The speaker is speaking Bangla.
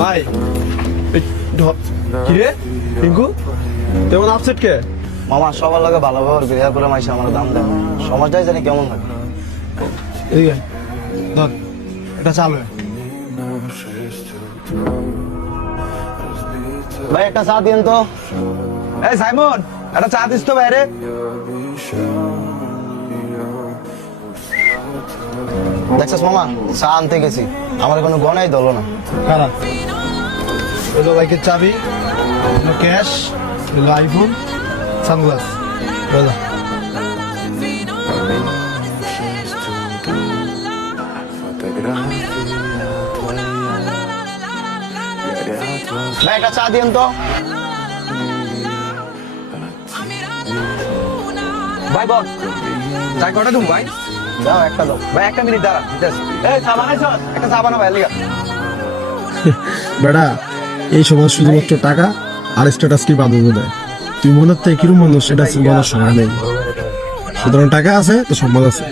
ভাই কি রে রিঙ্কু তেমন আপসেট কে? মামা সবার লাগে ভালো ব্যবহার বিহার করে মাইসে আমার দাম দেয় সমাজটাই জানি কেমন লাগে। এদিকে ধর এটা চালু ভাই একটা চা দিন তো। এই সাইমন একটা চা দিস তো বাইরে। দেখছিস মামা চা আনতে গেছি আমার কোনো গনাই দলো না। কারা এলো বাইকের চাবি এলো ক্যাশ এলো আইফোন সানগ্লাস বলো ভাই একটা চা দিন তো। ভাই বল চাই কটা তুমি ভাই? দাও একটা দাও। ভাই একটা মিনিট দাঁড়া দিতেছি। এই চা বানাইছ একটা চা বানা ভাই লিগা। বেটা এই সমাজ শুধুমাত্র টাকা আর স্ট্যাটাসকে প্রাধান্য দেয়। তুই মনের থেকে কিরম মানুষ সেটা বলার সময় নেই। সুতরাং টাকা আছে তো সম্মান আছে।